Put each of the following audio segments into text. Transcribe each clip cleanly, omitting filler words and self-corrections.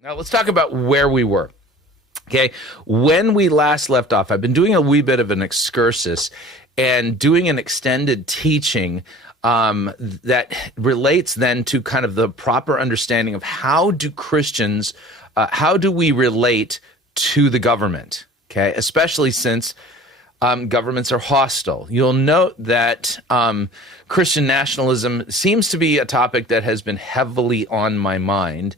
Now let's talk about where we were. Okay, when we last left off, I've been doing a wee bit of an excursus and doing an extended teaching that relates then to kind of the proper understanding of how do Christians, how do we relate to the government? Okay, especially since governments are hostile. You'll note that Christian nationalism seems to be a topic that has been heavily on my mind.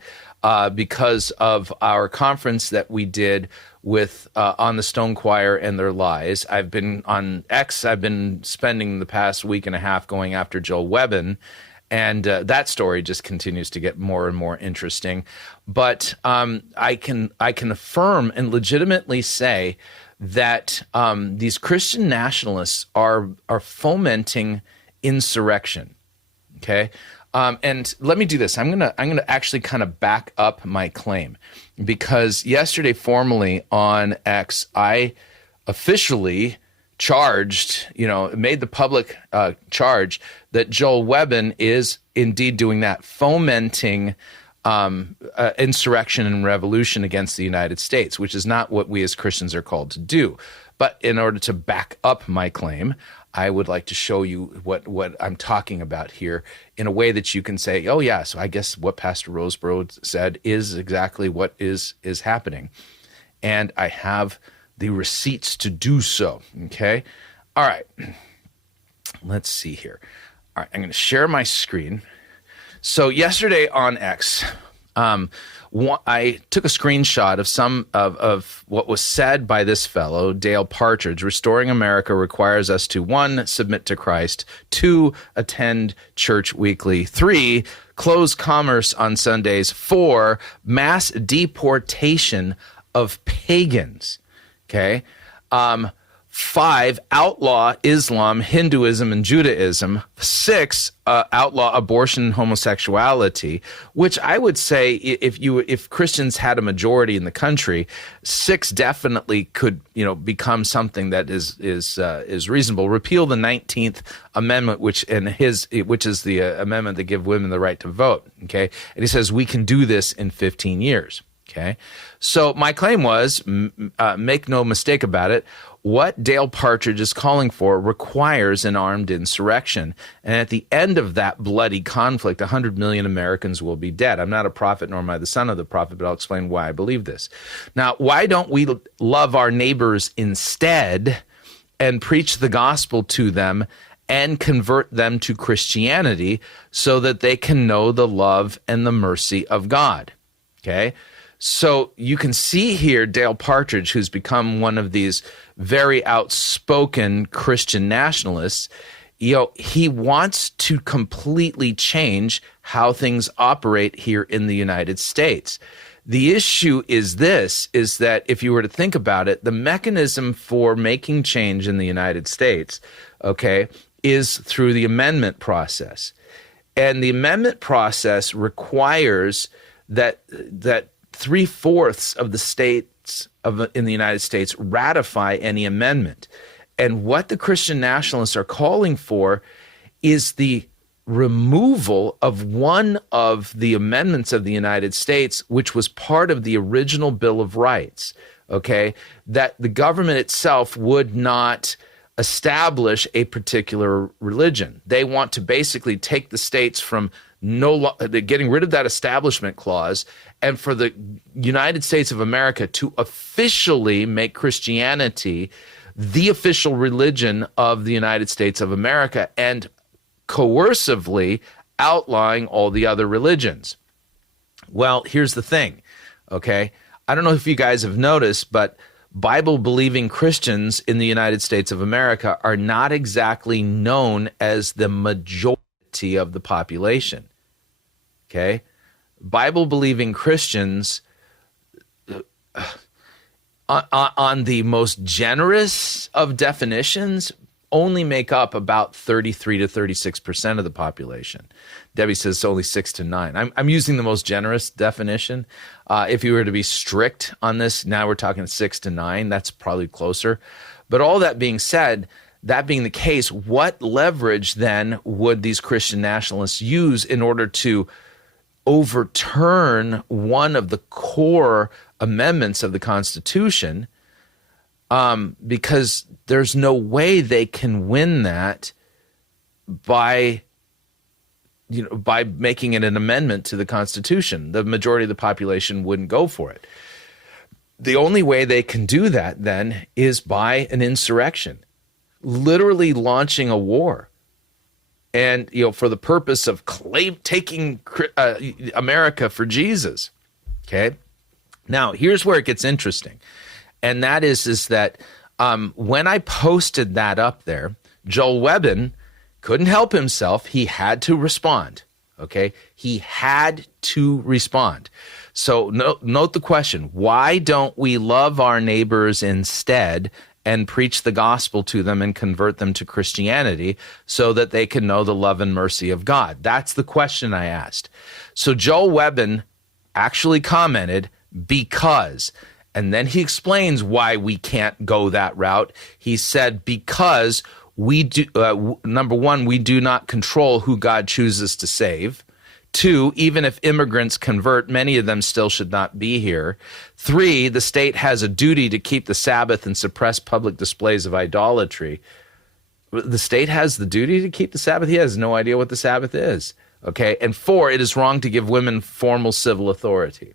Because of our conference that we did with On the Stone Choir and Their Lies. I've been on X. I've been spending the past week and a half going after Joel Webbon, and that story just continues to get more and more interesting. But I can affirm and legitimately say that these Christian nationalists are fomenting insurrection. Okay. And let me do this. I'm gonna actually kind of back up my claim, because yesterday formally on X, I officially charged, made the public charge that Joel Webbon is indeed doing that, fomenting insurrection and revolution against the United States, which is not what we as Christians are called to do. But in order to back up my claim, I would like to show you what I'm talking about here in a way that you can say, oh yeah, so I guess what Pastor Roseborough said is exactly what is happening. And I have the receipts to do so, okay? All right, let's see here. All right, I'm gonna share my screen. So yesterday on X, I took a screenshot of some of what was said by this fellow, Dale Partridge. Restoring America requires us to 1, submit to Christ, 2, attend church weekly, 3, close commerce on Sundays, 4, mass deportation of pagans. Okay. 5, outlaw Islam, Hinduism, and Judaism. 6, outlaw abortion and homosexuality, which I would say if Christians had a majority in the country, 6 definitely could, become something that is reasonable. Repeal the 19th Amendment, which is the amendment that give women the right to vote. Okay. And he says we can do this in 15 years. Okay. So my claim was, make no mistake about it, what Dale Partridge is calling for requires an armed insurrection. And at the end of that bloody conflict, 100 million Americans will be dead. I'm not a prophet, nor am I the son of the prophet, but I'll explain why I believe this. Now, why don't we love our neighbors instead and preach the gospel to them and convert them to Christianity so that they can know the love and the mercy of God? Okay? So you can see here Dale Partridge, who's become one of these very outspoken Christian nationalists. He wants to completely change how things operate here in the United States. The issue is that if you were to think about it, the mechanism for making change in the United States, okay, is through the amendment process. And the amendment process requires that 3/4 of the states in the United States ratify any amendment. And what the Christian nationalists are calling for is the removal of one of the amendments of the United States, which was part of the original Bill of Rights, okay, that the government itself would not establish a particular religion. They want to basically take the states from getting rid of that establishment clause, and for the United States of America to officially make Christianity the official religion of the United States of America and coercively outlawing all the other religions. Well, here's the thing, okay? I don't know if you guys have noticed, but Bible-believing Christians in the United States of America are not exactly known as the majority of the population. Okay? Bible-believing Christians, on the most generous of definitions, only make up about 33 to 36% of the population. Debbie says it's only 6 to 9. I'm using the most generous definition. If you were to be strict on this, now we're talking 6 to 9. That's probably closer. But all that being said, that being the case, what leverage then would these Christian nationalists use in order to overturn one of the core amendments of the Constitution, because there's no way they can win that by making it an amendment to the Constitution. The majority of the population wouldn't go for it. The only way they can do that then is by an insurrection, literally launching a war. And, for the purpose of taking America for Jesus. Okay. Now, here's where it gets interesting. And that is that when I posted that up there, Joel Webbin couldn't help himself. He had to respond. Okay. He had to respond. So note the question: why don't we love our neighbors instead and preach the gospel to them and convert them to Christianity so that they can know the love and mercy of God? That's the question I asked. So Joel Webbin actually commented, because, and then he explains why we can't go that route. He said, because we do, number one, we do not control who God chooses to save. 2, even if immigrants convert, many of them still should not be here. 3, the state has a duty to keep the Sabbath and suppress public displays of idolatry. The state has the duty to keep the Sabbath? He has no idea what the Sabbath is. Okay. And 4, it is wrong to give women formal civil authority.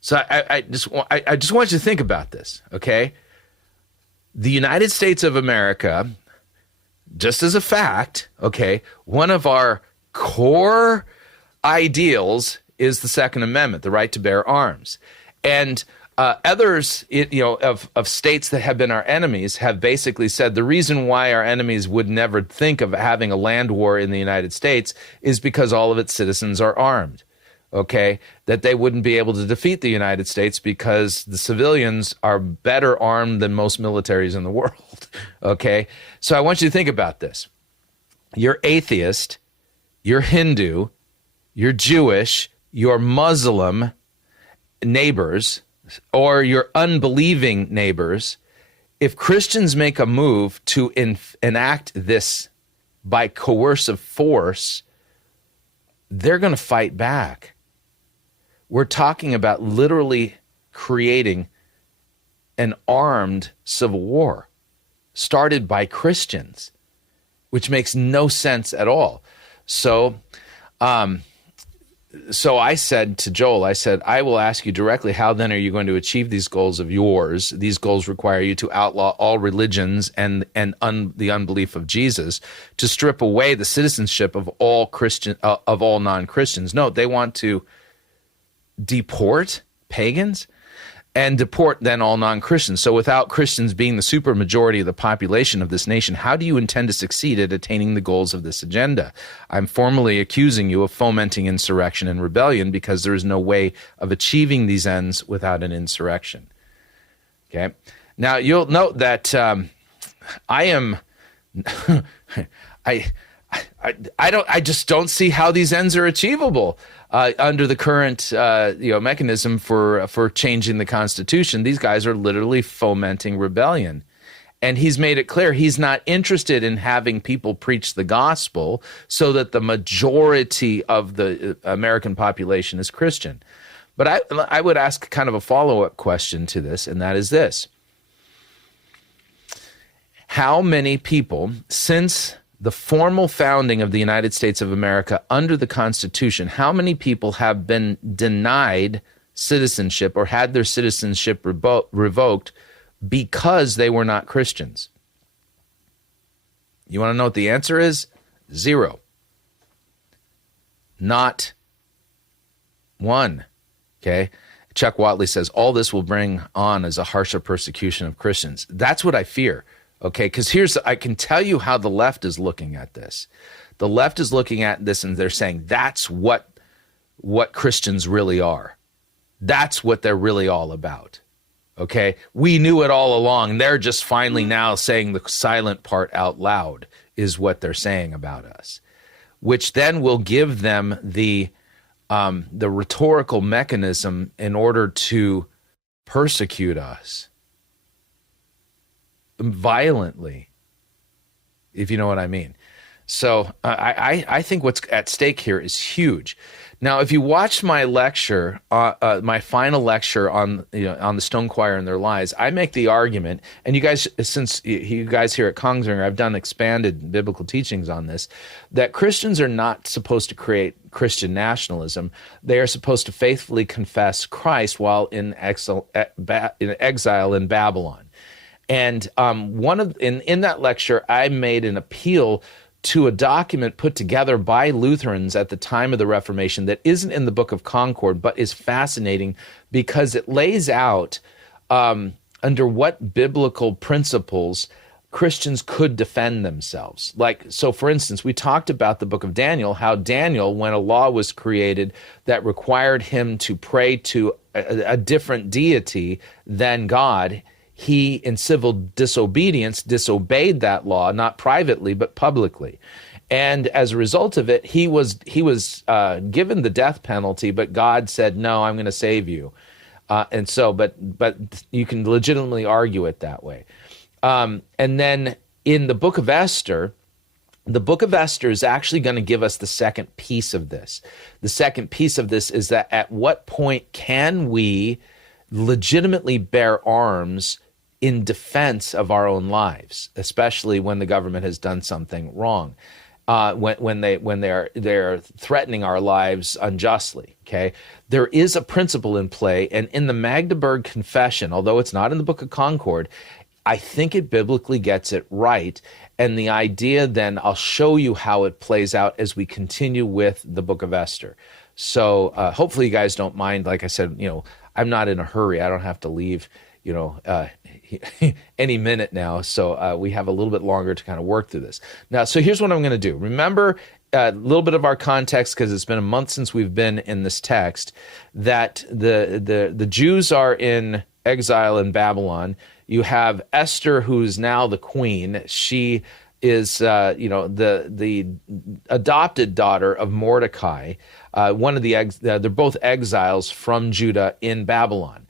So I just want you to think about this. Okay. The United States of America, just as a fact, okay, one of our core ideals is the Second Amendment, the right to bear arms. And others, of states that have been our enemies have basically said the reason why our enemies would never think of having a land war in the United States is because all of its citizens are armed. Okay, that they wouldn't be able to defeat the United States because the civilians are better armed than most militaries in the world. Okay, so I want you to think about this. You're atheist, you're Hindu, you're Jewish, you're Muslim neighbors, or your unbelieving neighbors. If Christians make a move to enact this by coercive force, they're going to fight back. We're talking about literally creating an armed civil war started by Christians, which makes no sense at all. So I said to Joel, I will ask you directly, how then are you going to achieve these goals of yours? These goals require you to outlaw all religions and the unbelief of Jesus, to strip away the citizenship of all non-Christians. No, they want to deport pagans and deport then all non-Christians. So without Christians being the supermajority of the population of this nation, how do you intend to succeed at attaining the goals of this agenda? I'm formally accusing you of fomenting insurrection and rebellion, because there is no way of achieving these ends without an insurrection. Okay. Now you'll note that I am I just don't see how these ends are achievable under the current mechanism for changing the Constitution. These guys are literally fomenting rebellion. And he's made it clear he's not interested in having people preach the gospel so that the majority of the American population is Christian. But I would ask kind of a follow-up question to this, and that is this. How many people, since the formal founding of the United States of America under the Constitution, how many people have been denied citizenship or had their citizenship revoked because they were not Christians? You want to know what the answer is? 0. Not one. Okay? Chuck Whatley says, all this will bring on is a harsher persecution of Christians. That's what I fear. Okay, because I can tell you how the left is looking at this. The left is looking at this and they're saying that's what Christians really are. That's what they're really all about. Okay, we knew it all along. They're just finally now saying the silent part out loud is what they're saying about us, which then will give them the rhetorical mechanism in order to persecute us violently, if you know what I mean. So I think what's at stake here is huge. Now, if you watch my lecture, my final lecture on on the Stone Choir and their lies, I make the argument, and you guys, since you guys here at Kongsvinger, I've done expanded biblical teachings on this, that Christians are not supposed to create Christian nationalism. They are supposed to faithfully confess Christ while in exile in Babylon. And in that lecture, I made an appeal to a document put together by Lutherans at the time of the Reformation that isn't in the Book of Concord, but is fascinating because it lays out under what biblical principles Christians could defend themselves. So for instance, we talked about the book of Daniel, how Daniel, when a law was created that required him to pray to a different deity than God, he, in civil disobedience, disobeyed that law, not privately, but publicly. And as a result of it, he was given the death penalty, but God said, no, I'm going to save you. But you can legitimately argue it that way. And then in the book of Esther is actually going to give us the second piece of this. The second piece of this is that at what point can we legitimately bear arms in defense of our own lives, especially when the government has done something wrong, when they're threatening our lives unjustly. Okay, there is a principle in play, and in the Magdeburg Confession, although it's not in the Book of Concord, I think it biblically gets it right. And the idea then, I'll show you how it plays out as we continue with the Book of Esther. So hopefully you guys don't mind. Like I said, I'm not in a hurry. I don't have to leave, any minute now. So we have a little bit longer to kind of work through this. Now, so here's what I'm going to do. Remember a little bit of our context, because it's been a month since we've been in this text, that the Jews are in exile in Babylon. You have Esther, who's now the queen. She is, the adopted daughter of Mordecai. They're both exiles from Judah in Babylon.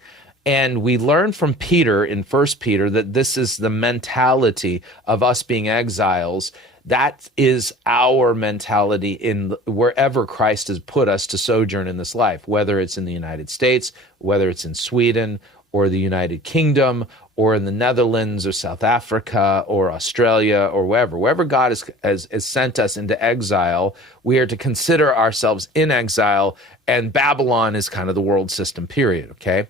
And we learn from Peter in 1 Peter that this is the mentality of us being exiles. That is our mentality in wherever Christ has put us to sojourn in this life, whether it's in the United States, whether it's in Sweden or the United Kingdom, or in the Netherlands or South Africa or Australia or wherever God has sent us into exile, we are to consider ourselves in exile, and Babylon is kind of the world system, period, okay?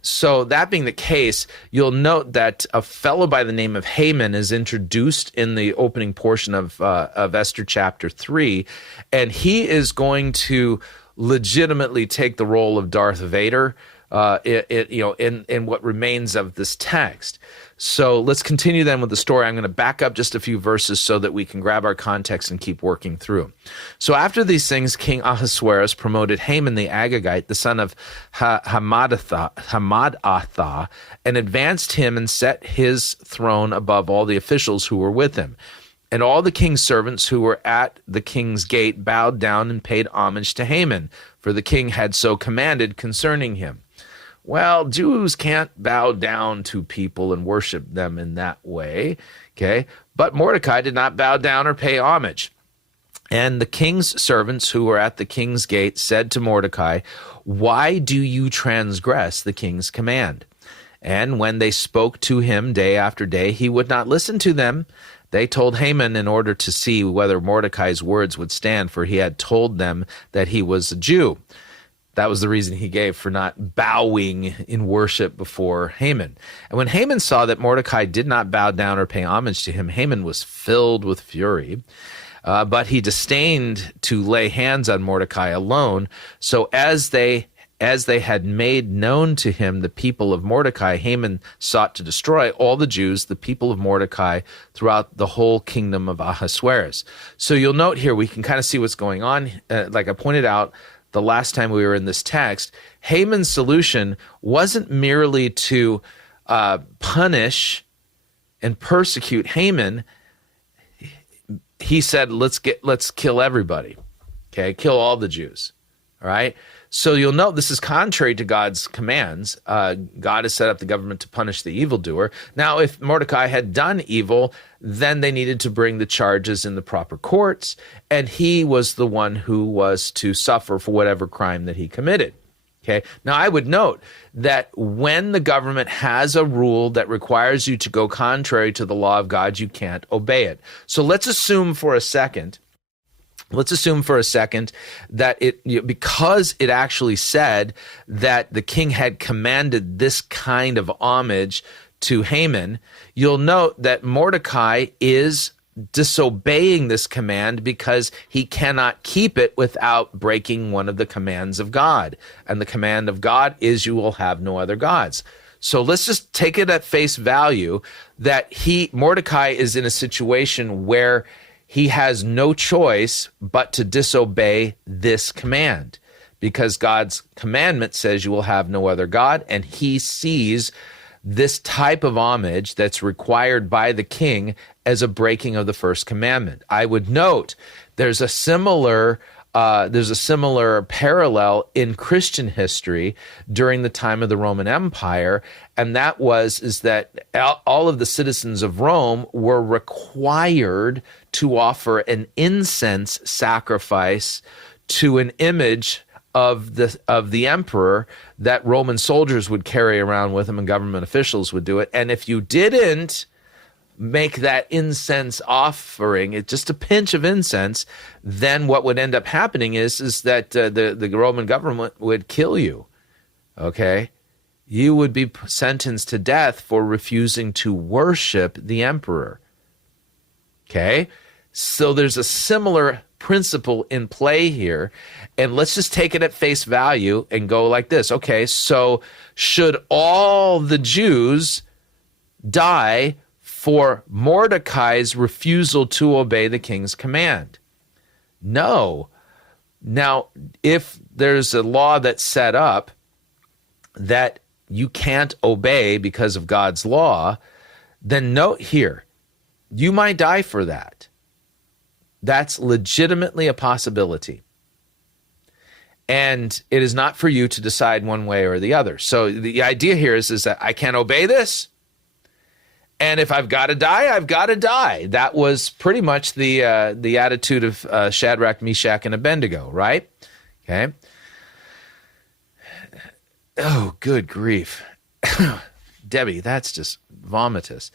So that being the case, you'll note that a fellow by the name of Haman is introduced in the opening portion of Esther chapter 3, and he is going to legitimately take the role of Darth Vader in what remains of this text. So let's continue then with the story. I'm going to back up just a few verses so that we can grab our context and keep working through. So after these things, King Ahasuerus promoted Haman the Agagite, the son of Hammedatha, and advanced him and set his throne above all the officials who were with him. And all the king's servants who were at the king's gate bowed down and paid homage to Haman, for the king had so commanded concerning him. Well, Jews can't bow down to people and worship them in that way, okay? But Mordecai did not bow down or pay homage. And the king's servants who were at the king's gate said to Mordecai, "Why do you transgress the king's command?" And when they spoke to him day after day, he would not listen to them. They told Haman in order to see whether Mordecai's words would stand, for he had told them that he was a Jew. That was the reason he gave for not bowing in worship before Haman. And when Haman saw that Mordecai did not bow down or pay homage to him, Haman was filled with fury. But he disdained to lay hands on Mordecai alone. So as they had made known to him the people of Mordecai, Haman sought to destroy all the Jews, the people of Mordecai, throughout the whole kingdom of Ahasuerus. So you'll note here, we can kind of see what's going on. Like I pointed out the last time we were in this text, Haman's solution wasn't merely to punish and persecute Haman. He said, let's kill everybody. Okay, kill all the Jews. All right. So you'll note this is contrary to God's commands. God has set up the government to punish the evildoer. Now, if Mordecai had done evil, then they needed to bring the charges in the proper courts, and he was the one who was to suffer for whatever crime that he committed. Okay. Now, I would note that when the government has a rule that requires you to go contrary to the law of God, you can't obey it. So let's assume for a second that because it actually said that the king had commanded this kind of homage to Haman, you'll note that Mordecai is disobeying this command because he cannot keep it without breaking one of the commands of God. And the command of God is you will have no other gods. So let's just take it at face value that Mordecai is in a situation where he has no choice but to disobey this command, because God's commandment says you will have no other God, and he sees this type of homage that's required by the king as a breaking of the first commandment. I would note there's a similar parallel in Christian history during the time of the Roman Empire, and that is that all of the citizens of Rome were required to offer an incense sacrifice to an image of the emperor that Roman soldiers would carry around with them, and government officials would do it. And if you didn't make that incense offering, just a pinch of incense, then what would end up happening is that the Roman government would kill you. Okay? You would be sentenced to death for refusing to worship the emperor. Okay? So there's a similar principle in play here, and let's just take it at face value and go like this. Okay, so should all the Jews die for Mordecai's refusal to obey the king's command? No. Now, if there's a law that's set up that you can't obey because of God's law, then note here, you might die for that. That's legitimately a possibility. And it is not for you to decide one way or the other. So the idea here is that I can't obey this, and if I've got to die, I've got to die. That was pretty much the attitude of Shadrach, Meshach, and Abednego, right? Okay. Oh, good grief. Debbie, that's just vomitous.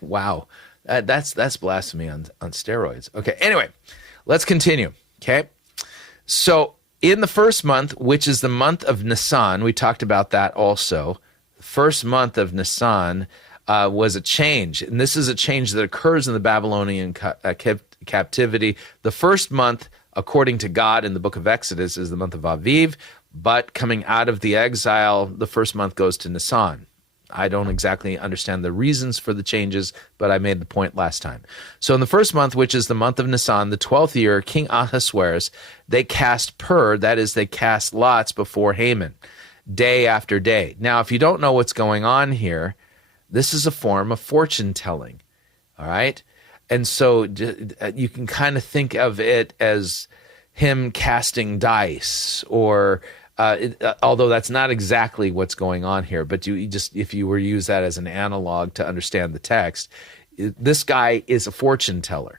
Wow. That's blasphemy on steroids. Okay, anyway, let's continue, okay? So in the first month, which is the month of Nisan, we talked about that also. The first month of Nisan was a change, and this is a change that occurs in the Babylonian captivity. The first month, according to God in the book of Exodus, is the month of Aviv, but coming out of the exile, the first month goes to Nisan. I don't exactly understand the reasons for the changes, but I made the point last time. So in the first month, which is the month of Nisan, the 12th year, King Ahasuerus, they cast that is, they cast lots before Haman, day after day. Now, if you don't know what's going on here, this is a form of fortune telling, all right? And so you can kind of think of it as him casting dice, or although that's not exactly what's going on here, but you just, if you were to use that as an analog to understand the text, this guy is a fortune teller.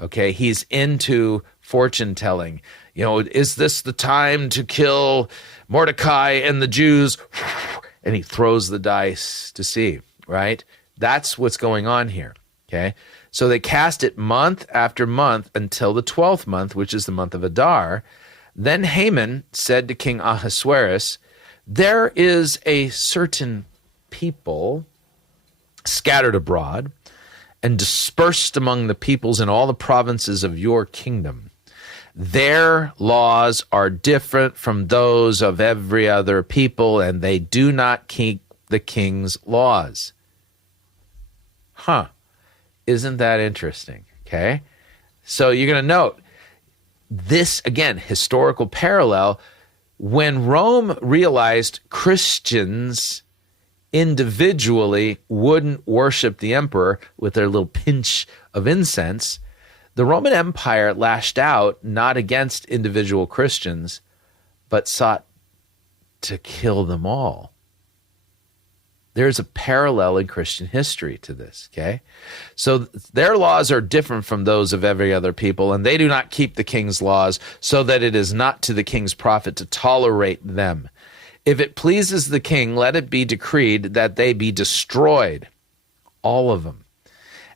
Okay, he's into fortune telling. You know, is this the time to kill Mordecai and the Jews? And he throws the dice to see, right? That's what's going on here. Okay, so they cast it month after month until the 12th month, which is the month of Adar. Then Haman said to King Ahasuerus, there is a certain people scattered abroad and dispersed among the peoples in all the provinces of your kingdom. Their laws are different from those of every other people, and they do not keep the king's laws. Isn't that interesting? Okay. So you're going to note, this, again, historical parallel, when Rome realized Christians individually wouldn't worship the emperor with their little pinch of incense, The Roman Empire lashed out not against individual Christians, but sought to kill them all. There's a parallel in Christian history to this, okay? So their laws are different from those of every other people, and they do not keep the king's laws, so that it is not to the king's profit to tolerate them. If it pleases the king, let it be decreed that they be destroyed, all of them.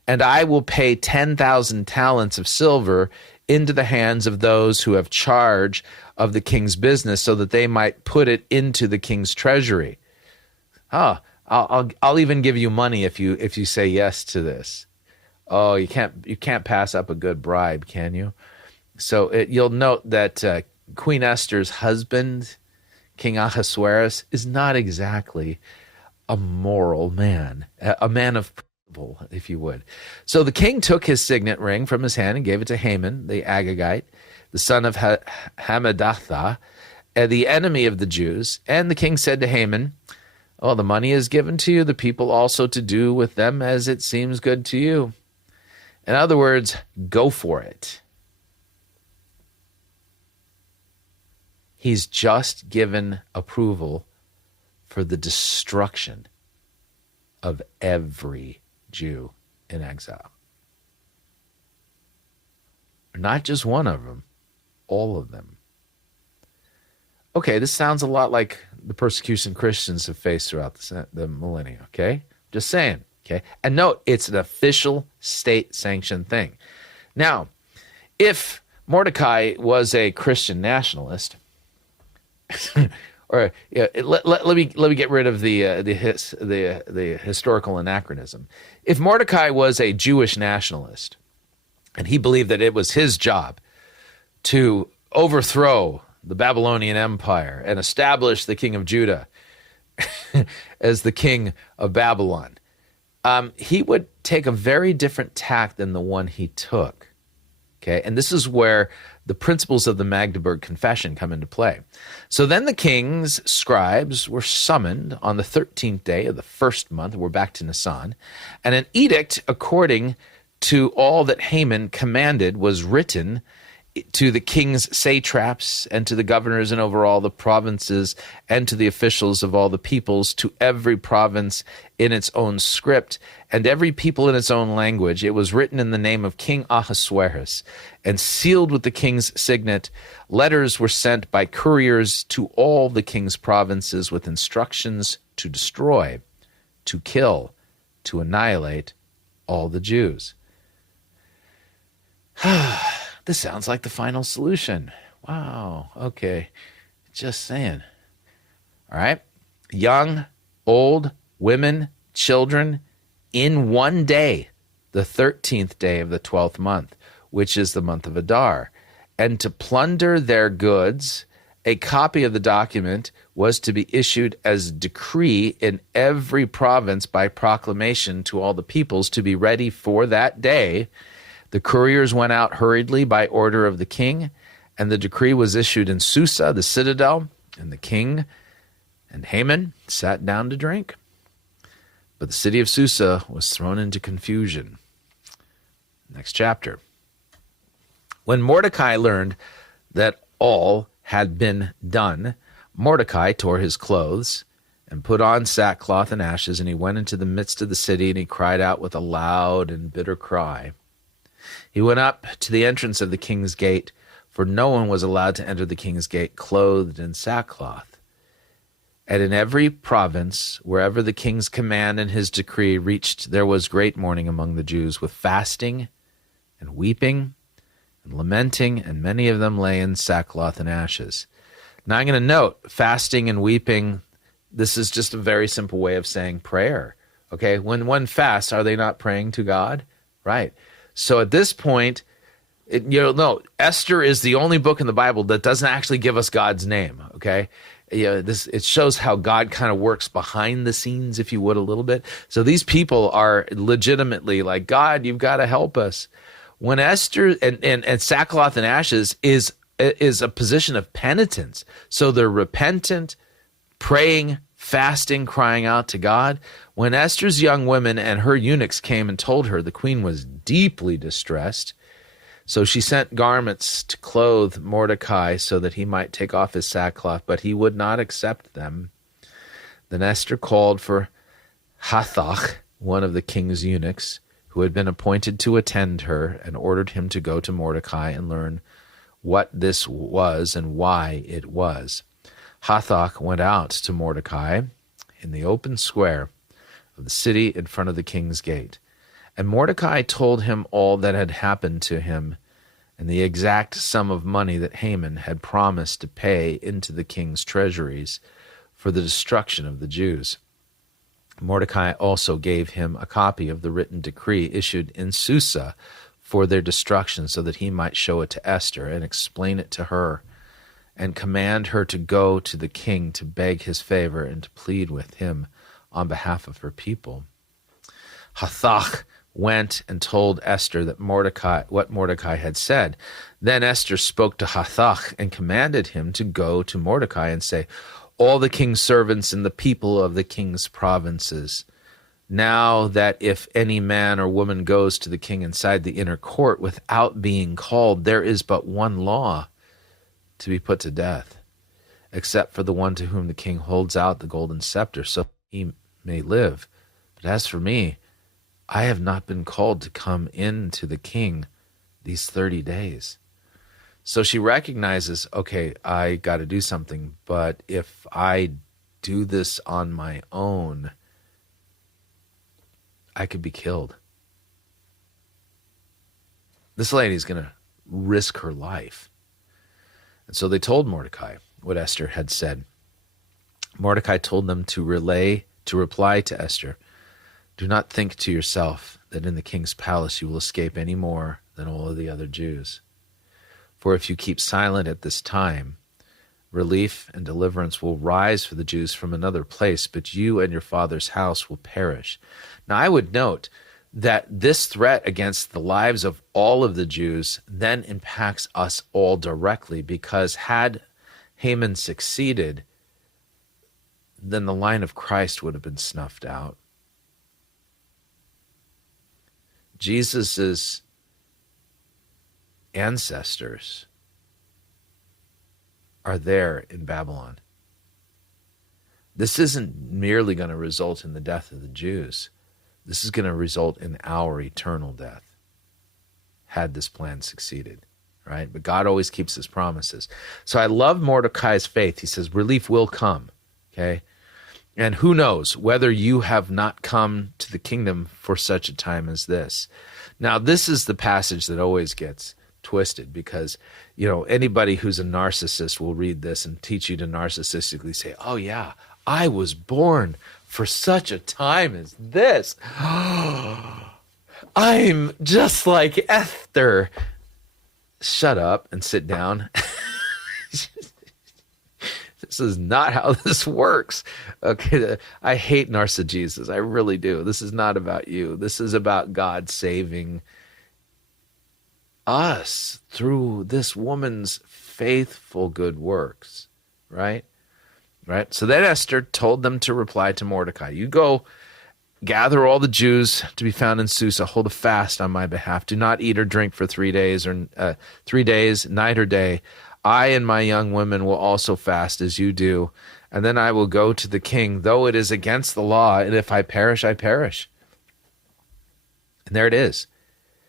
And I will pay 10,000 talents of silver into the hands of those who have charge of the king's business, so that they might put it into the king's treasury. I'll even give you money if you say yes to this. Oh, you can't pass up a good bribe, can you? So you'll note that Queen Esther's husband, King Ahasuerus, is not exactly a moral man, a man of principle, if you would. So the king took his signet ring from his hand and gave it to Haman, the Agagite, the son of Hammedatha, the enemy of the Jews. And the king said to Haman, "Oh, the money is given to you, the people also to do with them as it seems good to you." In other words, go for it. He's just given approval for the destruction of every Jew in exile. Not just one of them, all of them. Okay, this sounds a lot like the persecution Christians have faced throughout the millennia, okay? Just saying, okay? And note, it's an official state-sanctioned thing. Now, if Mordecai was a Christian nationalist, or let me get rid of the historical anachronism. If Mordecai was a Jewish nationalist, and he believed that it was his job to overthrow the Babylonian Empire and establish the king of Judah as the king of Babylon, he would take a very different tack than the one he took. Okay, and this is where the principles of the Magdeburg Confession come into play. So then the king's scribes were summoned on the 13th day of the first month. We're back to Nisan. And an edict according to all that Haman commanded was written to the king's satraps and to the governors and over all the provinces and to the officials of all the peoples, to every province in its own script and every people in its own language. It was written in the name of King Ahasuerus and sealed with the king's signet. Letters were sent by couriers to all the king's provinces with instructions to destroy, to kill, to annihilate all the Jews. This sounds like the final solution. Wow. Okay. Just saying. All right. Young, old, women, children, in one day, the 13th day of the 12th month, which is the month of Adar, and to plunder their goods. A copy of the document was to be issued as decree in every province by proclamation to all the peoples to be ready for that day. The couriers went out hurriedly by order of the king, and the decree was issued in Susa, the citadel, and the king and Haman sat down to drink. But the city of Susa was thrown into confusion. Next chapter. When Mordecai learned that all had been done, Mordecai tore his clothes and put on sackcloth and ashes, and he went into the midst of the city, and he cried out with a loud and bitter cry. He went up to the entrance of the king's gate, for no one was allowed to enter the king's gate clothed in sackcloth. And in every province, wherever the king's command and his decree reached, there was great mourning among the Jews, with fasting and weeping and lamenting, and many of them lay in sackcloth and ashes. Now I'm going to note, fasting and weeping, this is just a very simple way of saying prayer. Okay, when one fasts, are they not praying to God? Right. So at this point, Esther is the only book in the Bible that doesn't actually give us God's name, okay? It shows how God kind of works behind the scenes, if you would, a little bit. So these people are legitimately like, God, you've got to help us. When Esther and sackcloth and ashes is a position of penitence. So they're repentant, praying, fasting, crying out to God. When Esther's young women and her eunuchs came and told her, the queen was deeply distressed. So she sent garments to clothe Mordecai so that he might take off his sackcloth, but he would not accept them. Then Esther called for Hathach, one of the king's eunuchs, who had been appointed to attend her, and ordered him to go to Mordecai and learn what this was and why it was. Hathach went out to Mordecai in the open square of the city in front of the king's gate. And Mordecai told him all that had happened to him, and the exact sum of money that Haman had promised to pay into the king's treasuries for the destruction of the Jews. Mordecai also gave him a copy of the written decree issued in Susa for their destruction, so that he might show it to Esther and explain it to her, and command her to go to the king to beg his favor and to plead with him on behalf of her people. Hathach went and told Esther that what Mordecai had said. Then Esther spoke to Hathach and commanded him to go to Mordecai and say, "All the king's servants and the people of the king's provinces, now that if any man or woman goes to the king inside the inner court without being called, there is but one law: to be put to death, except for the one to whom the king holds out the golden scepter, so he may live. But as for me, I have not been called to come in to the king these 30 days. So she recognizes, okay, I got to do something, but if I do this on my own, I could be killed. This lady's going to risk her life. And so they told Mordecai what Esther had said. Mordecai told them to reply to Esther, "Do not think to yourself that in the king's palace you will escape any more than all of the other Jews. For if you keep silent at this time, relief and deliverance will rise for the Jews from another place, but you and your father's house will perish." Now I would note that this threat against the lives of all of the Jews then impacts us all directly, because had Haman succeeded, then the line of Christ would have been snuffed out. Jesus's ancestors are there in Babylon. This isn't merely going to result in the death of the Jews. This is going to result in our eternal death, had this plan succeeded, right? But God always keeps his promises. So I love Mordecai's faith. He says, relief will come, okay? And who knows whether you have not come to the kingdom for such a time as this. Now, this is the passage that always gets twisted, because, anybody who's a narcissist will read this and teach you to narcissistically say, oh yeah, I was born for such a time as this. I'm just like Esther. Shut up and sit down. This is not how this works. Okay, I hate narcissism. I really do. This is not about you. This is about God saving us through this woman's faithful good works, right? Right? So then Esther told them to reply to Mordecai, "You go gather all the Jews to be found in Susa, hold a fast on my behalf. Do not eat or drink for 3 days, or 3 days, night or day. I and my young women will also fast as you do, and then I will go to the king, though it is against the law, and if I perish, I perish." And there it is.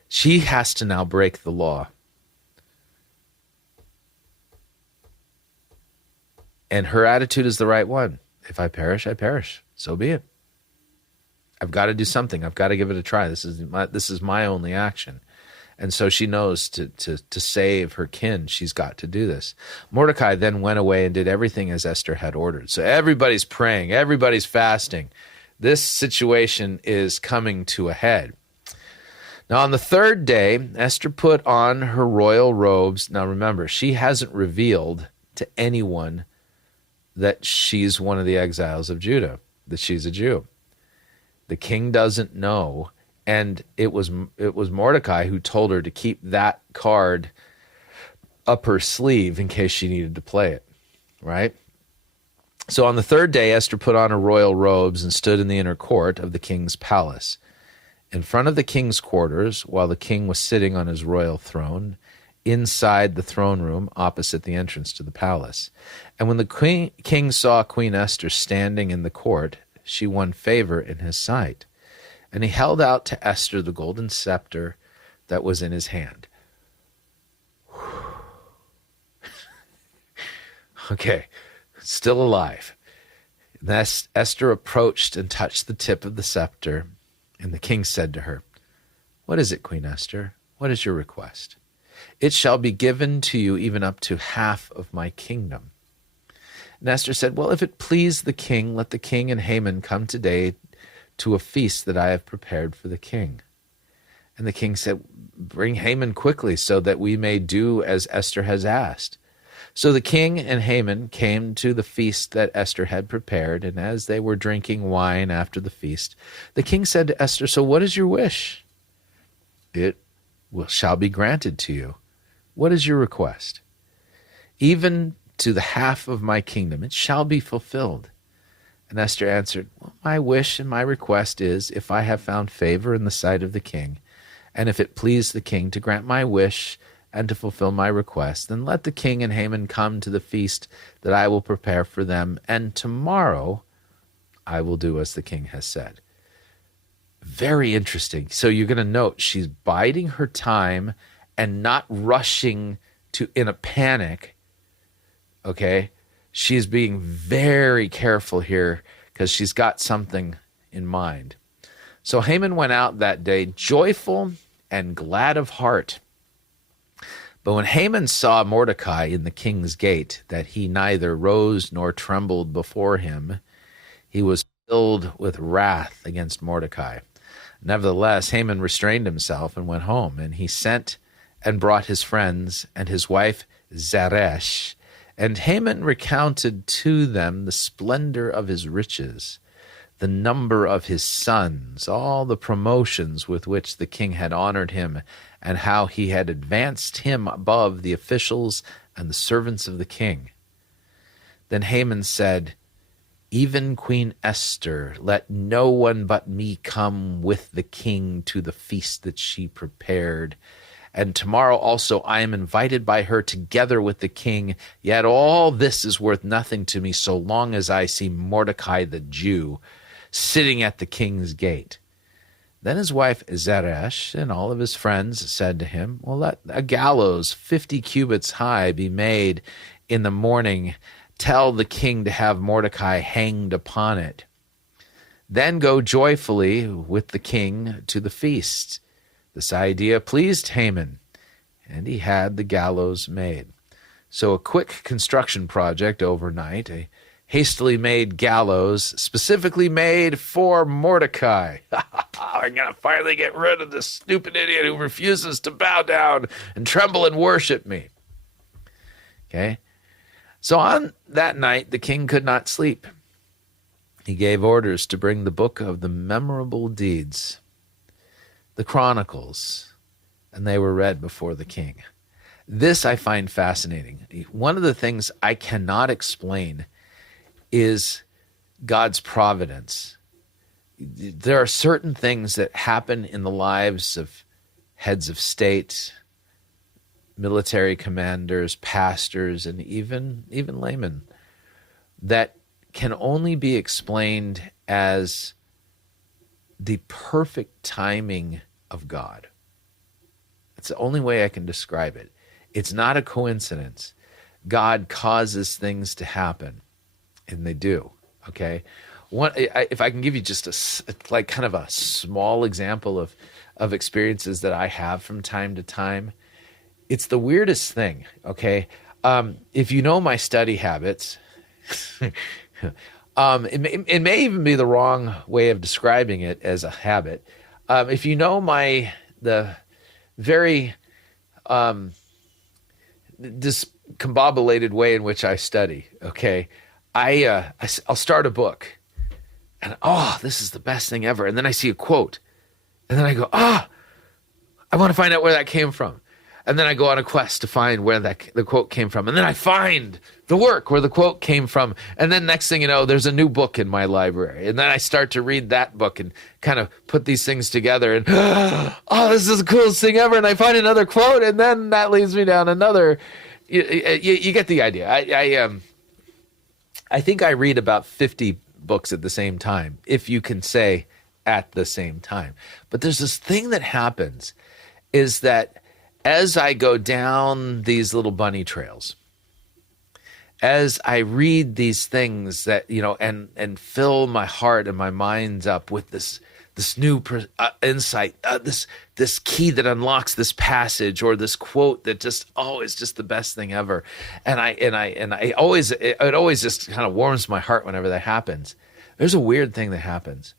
She has to now break the law. And her attitude is the right one. If I perish, I perish. So be it. I've got to do something. I've got to give it a try. This is my only action. And so she knows to save her kin, she's got to do this. Mordecai then went away and did everything as Esther had ordered. So everybody's praying, everybody's fasting. This situation is coming to a head. Now on the 3rd day, Esther put on her royal robes. Now remember, she hasn't revealed to anyone that she's one of the exiles of Judah, that she's a Jew. The king doesn't know. And it was Mordecai who told her to keep that card up her sleeve in case she needed to play it, right? So on the 3rd day, Esther put on her royal robes and stood in the inner court of the king's palace. in front of the king's quarters, while the king was sitting on his royal throne, inside the throne room opposite the entrance to the palace. And when the king saw Queen Esther standing in the court, she won favor in his sight. And he held out to Esther the golden scepter that was in his hand. Okay, still alive. Thus Esther approached and touched the tip of the scepter, and the king said to her, "What is it, Queen Esther? What is your request?" "It shall be given to you even up to half of my kingdom." And Esther said, "Well, if it please the king, let the king and Haman come today to a feast that I have prepared for the king." And the king said, "Bring Haman quickly so that we may do as Esther has asked." So the king and Haman came to the feast that Esther had prepared, and as they were drinking wine after the feast, the king said to Esther, "So what is your wish?" "It shall be granted to you. What is your request?" "Even to the half of my kingdom, it shall be fulfilled." And Esther answered, "Well, my wish and my request is, if I have found favor in the sight of the king, and if it please the king to grant my wish and to fulfill my request, then let the king and Haman come to the feast that I will prepare for them, and tomorrow I will do as the king has said." Very interesting. So you're going to note she's biding her time and not rushing to in a panic. Okay? She's being very careful here because she's got something in mind. So Haman went out that day joyful and glad of heart. But when Haman saw Mordecai in the king's gate, that he neither rose nor trembled before him, he was filled with wrath against Mordecai. Nevertheless, Haman restrained himself and went home, and he sent and brought his friends and his wife Zeresh. And Haman recounted to them the splendor of his riches, the number of his sons, all the promotions with which the king had honored him, and how he had advanced him above the officials and the servants of the king. Then Haman said, "Even Queen Esther, let no one but me come with the king to the feast that she prepared. And tomorrow also I am invited by her together with the king. Yet all this is worth nothing to me so long as I see Mordecai the Jew sitting at the king's gate." Then his wife Zeresh and all of his friends said to him, "Well, let a gallows 50 cubits high be made in the morning. Tell the king to have Mordecai hanged upon it. Then go joyfully with the king to the feast." This idea pleased Haman, and he had the gallows made. So a quick construction project overnight, a hastily made gallows specifically made for Mordecai. I'm going to finally get rid of this stupid idiot who refuses to bow down and tremble and worship me. Okay? So on that night, the king could not sleep. He gave orders to bring the book of the memorable deeds, the Chronicles, and they were read before the king. This I find fascinating. One of the things I cannot explain is God's providence. There are certain things that happen in the lives of heads of state, military commanders, pastors, and even laymen that can only be explained as the perfect timing of God. It's the only way I can describe it. It's not a coincidence. God causes things to happen, and they do, okay? If I can give you just a kind of a small example of experiences that I have from time to time, it's the weirdest thing, okay? If you know my study habits, it may even be the wrong way of describing it as a habit. If you know the very discombobulated way in which I study, okay, I'll start a book, and this is the best thing ever. And then I see a quote, and then I go, I want to find out where that came from. And then I go on a quest to find where the quote came from. And then I find the work where the quote came from. And then next thing you know, there's a new book in my library. And then I start to read that book and kind of put these things together. And, oh, this is the coolest thing ever. And I find another quote. And then that leads me down another. You get the idea. I think I read about 50 books at the same time, if you can say at the same time. But there's this thing that happens is that as I go down these little bunny trails, as I read these things that, and fill my heart and my minds up with this new insight, this key that unlocks this passage or this quote that just, is just the best thing ever. And it always just kind of warms my heart whenever that happens. There's a weird thing that happens.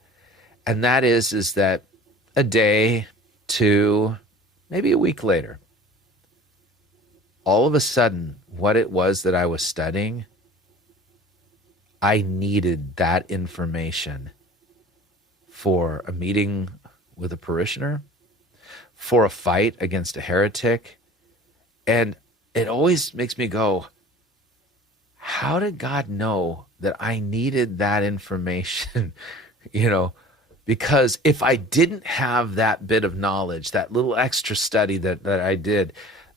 And that is that a day, two, maybe a week later, all of a sudden, what it was that I was studying, I needed that information for a meeting with a parishioner, for a fight against a heretic. And it always makes me go, how did God know that I needed that information? Because if I didn't have that bit of knowledge, that little extra study that I did,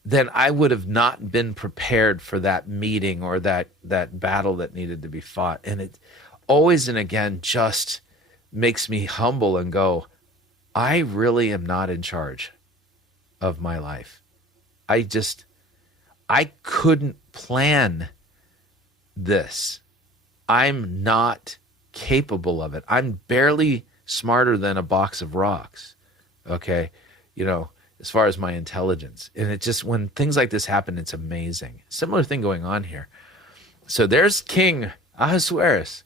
then I would have not been prepared for that meeting or that battle that needed to be fought. And it always and again just makes me humble and go, I really am not in charge of my life. I couldn't plan this. I'm not capable of it. I'm barely smarter than a box of rocks. Okay. As far as my intelligence. And it just, when things like this happen, it's amazing. Similar thing going on here. So there's King Ahasuerus.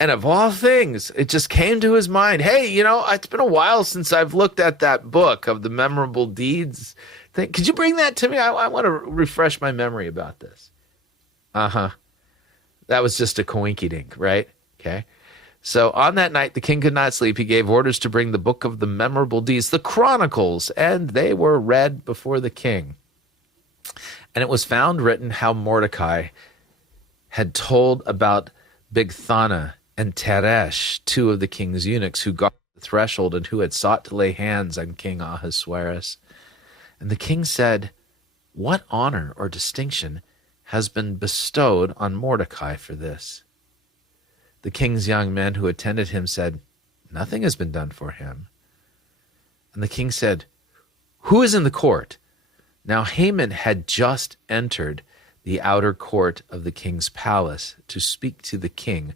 And of all things, it just came to his mind, hey, it's been a while since I've looked at that book of the memorable deeds thing. Could you bring that to me? I want to refresh my memory about this. That was just a coinkydink, right? Okay. So on that night, the king could not sleep. He gave orders to bring the book of the memorable deeds, the Chronicles, and they were read before the king. And it was found written how Mordecai had told about Bigthana and Teresh, two of the king's eunuchs who guarded the threshold and who had sought to lay hands on King Ahasuerus. And the king said, what honor or distinction has been bestowed on Mordecai for this? The king's young men who attended him said, nothing has been done for him. And the king said, who is in the court? Now Haman had just entered the outer court of the king's palace to speak to the king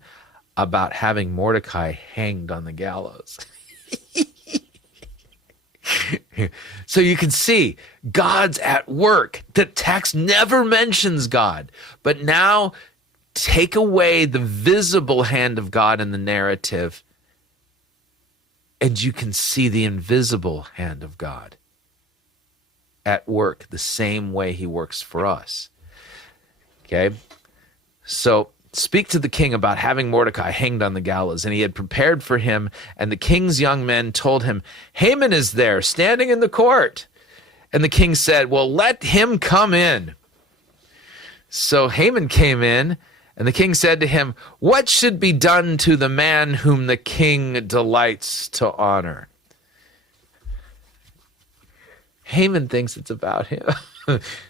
about having Mordecai hanged on the gallows. So you can see God's at work. The text never mentions God, but now take away the visible hand of God in the narrative, and you can see the invisible hand of God at work the same way he works for us. Okay? So speak to the king about having Mordecai hanged on the gallows, and he had prepared for him, and the king's young men told him, Haman is there, standing in the court. And the king said, well, let him come in. So Haman came in, and the king said to him, what should be done to the man whom the king delights to honor? Haman thinks it's about him.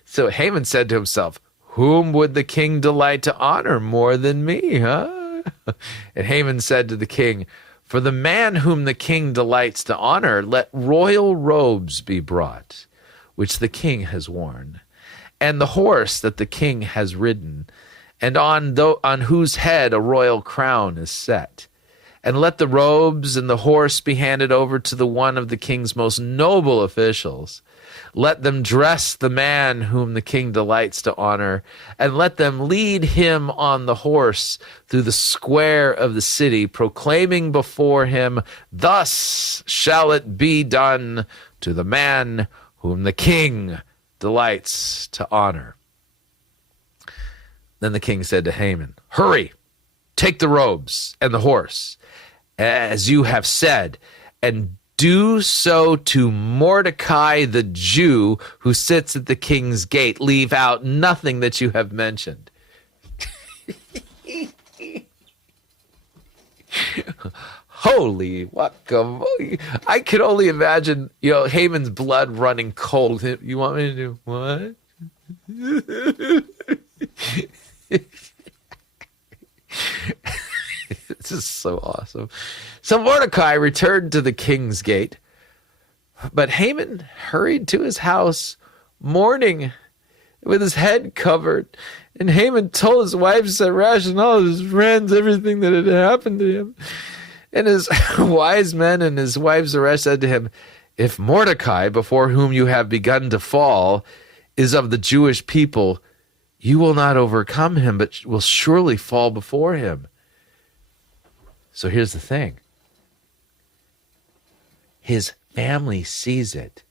So Haman said to himself, whom would the king delight to honor more than me, huh? And Haman said to the king, for the man whom the king delights to honor, let royal robes be brought, which the king has worn, and the horse that the king has ridden, and on whose head a royal crown is set. And let the robes and the horse be handed over to the one of the king's most noble officials. Let them dress the man whom the king delights to honor, and let them lead him on the horse through the square of the city, proclaiming before him, thus shall it be done to the man whom the king delights to honor. Then the king said to Haman, hurry, take the robes and the horse, as you have said, and Do so to Mordecai the Jew who sits at the king's gate. Leave out nothing that you have mentioned. Holy guacamole. I can only imagine, Haman's blood running cold. You want me to do what? This is so awesome. So Mordecai returned to the king's gate, but Haman hurried to his house, mourning, with his head covered. And Haman told his wife Zeresh and all of his friends everything that had happened to him. And his wise men and his wife Zeresh said to him, if Mordecai, before whom you have begun to fall, is of the Jewish people, you will not overcome him, but will surely fall before him. So here's the thing. His family sees it.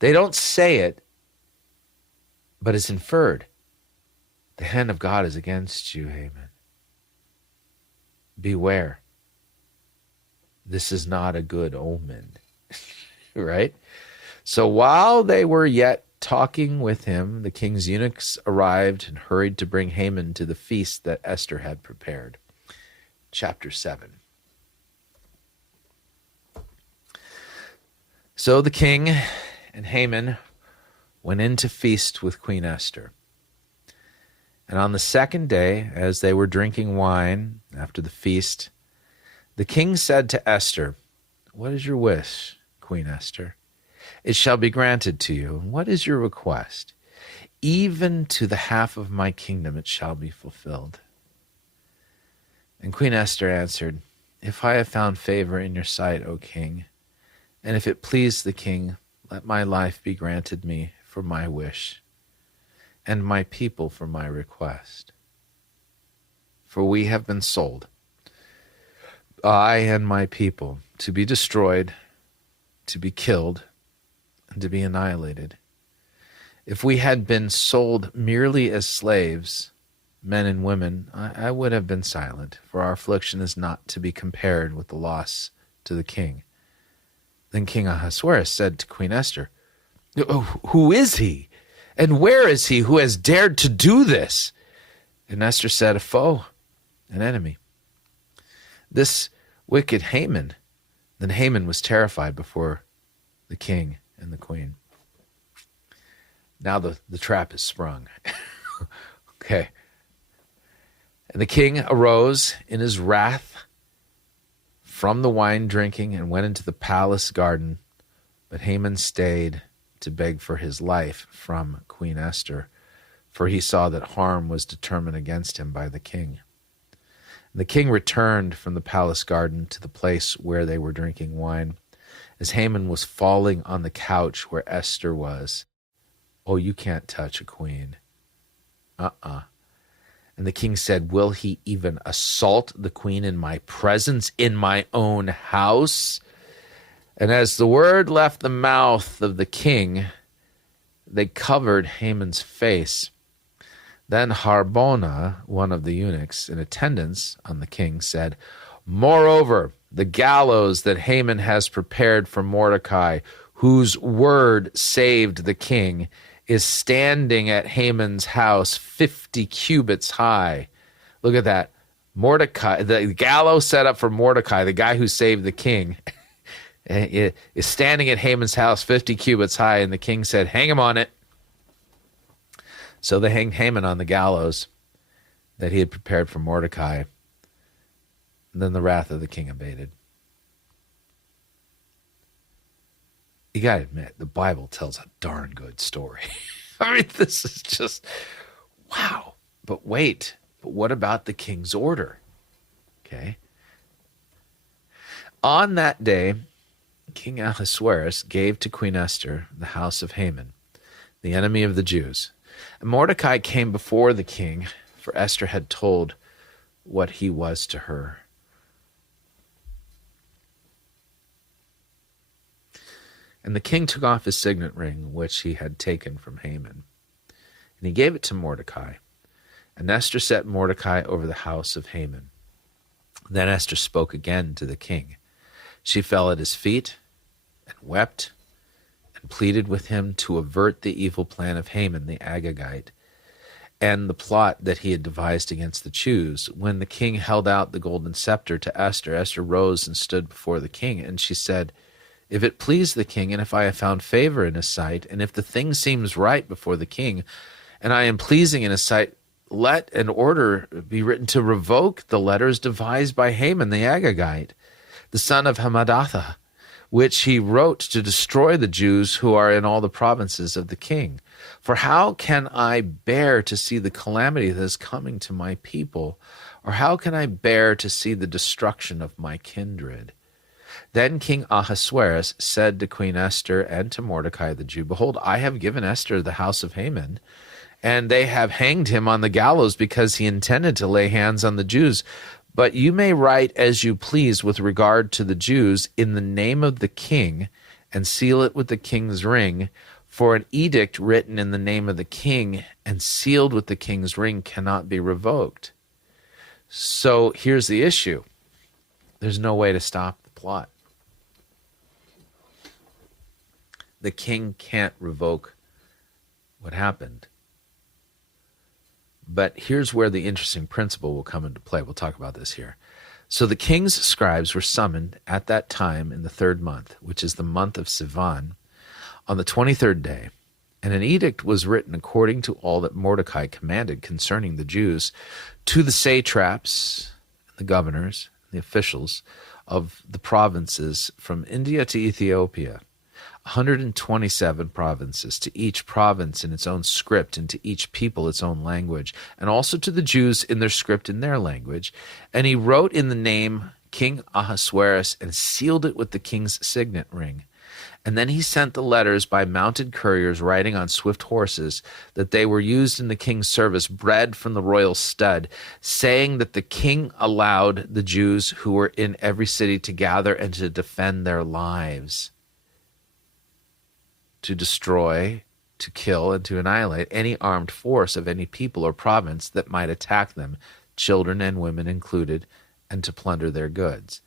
They don't say it, but it's inferred. The hand of God is against you, Haman. Beware. This is not a good omen. Right? So while they were yet talking with him, the king's eunuchs arrived and hurried to bring Haman to the feast that Esther had prepared. Chapter 7. So the king and Haman went in to feast with Queen Esther. And on the second day, as they were drinking wine after the feast, the king said to Esther, what is your wish, Queen Esther? It shall be granted to you. And what is your request? Even to the half of my kingdom it shall be fulfilled. And Queen Esther answered, if I have found favor in your sight, O king, and if it please the king, let my life be granted me for my wish, and my people for my request. For we have been sold, I and my people, to be destroyed, to be killed, and to be annihilated. If we had been sold merely as slaves, men and women, I would have been silent, for our affliction is not to be compared with the loss to the king. Then King Ahasuerus said to Queen Esther, who is he? And where is he who has dared to do this? And Esther said, a foe, an enemy. This wicked Haman. Then Haman was terrified before the king and the queen. Now the trap is sprung. Okay. And the king arose in his wrath from the wine drinking and went into the palace garden. But Haman stayed to beg for his life from Queen Esther, for he saw that harm was determined against him by the king. And the king returned from the palace garden to the place where they were drinking wine, as Haman was falling on the couch where Esther was. Oh, you can't touch a queen. And the king said, will he even assault the queen in my presence, in my own house? And as the word left the mouth of the king, they covered Haman's face. Then Harbona, one of the eunuchs in attendance on the king, said, moreover, the gallows that Haman has prepared for Mordecai, whose word saved the king, is standing at Haman's house 50 cubits high. Look at that. Mordecai, the gallows set up for Mordecai, the guy who saved the king, is standing at Haman's house 50 cubits high, and the king said, hang him on it. So they hanged Haman on the gallows that he had prepared for Mordecai. And then the wrath of the king abated. You got to admit, the Bible tells a darn good story. I mean, this is just, wow. But wait, what about the king's order? Okay. On that day, King Ahasuerus gave to Queen Esther the house of Haman, the enemy of the Jews. And Mordecai came before the king, for Esther had told what he was to her. And the king took off his signet ring, which he had taken from Haman, and he gave it to Mordecai. And Esther set Mordecai over the house of Haman. Then Esther spoke again to the king. She fell at his feet and wept and pleaded with him to avert the evil plan of Haman the Agagite and the plot that he had devised against the Jews. When the king held out the golden scepter to Esther, Esther rose and stood before the king, and she said, "If it please the king, and if I have found favor in his sight, and if the thing seems right before the king, and I am pleasing in his sight, let an order be written to revoke the letters devised by Haman the Agagite, the son of Hammedatha, which he wrote to destroy the Jews who are in all the provinces of the king. For how can I bear to see the calamity that is coming to my people? Or how can I bear to see the destruction of my kindred?" Then King Ahasuerus said to Queen Esther and to Mordecai the Jew, "Behold, I have given Esther the house of Haman, and they have hanged him on the gallows because he intended to lay hands on the Jews. But you may write as you please with regard to the Jews in the name of the king, and seal it with the king's ring, for an edict written in the name of the king and sealed with the king's ring cannot be revoked." So here's the issue. There's no way to stop the plot. The king can't revoke what happened. But here's where the interesting principle will come into play. We'll talk about this here. So the king's scribes were summoned at that time in the 3rd month, which is the month of Sivan, on the 23rd day. And an edict was written according to all that Mordecai commanded concerning the Jews to the satraps, the governors, the officials of the provinces from India to Ethiopia, 127 provinces, to each province in its own script, and to each people its own language, and also to the Jews in their script in their language. And he wrote in the name King Ahasuerus and sealed it with the king's signet ring. And then he sent the letters by mounted couriers riding on swift horses, that they were used in the king's service, bred from the royal stud, saying that the king allowed the Jews who were in every city to gather and to defend their lives, to destroy, to kill, and to annihilate any armed force of any people or province that might attack them, children and women included, and to plunder their goods.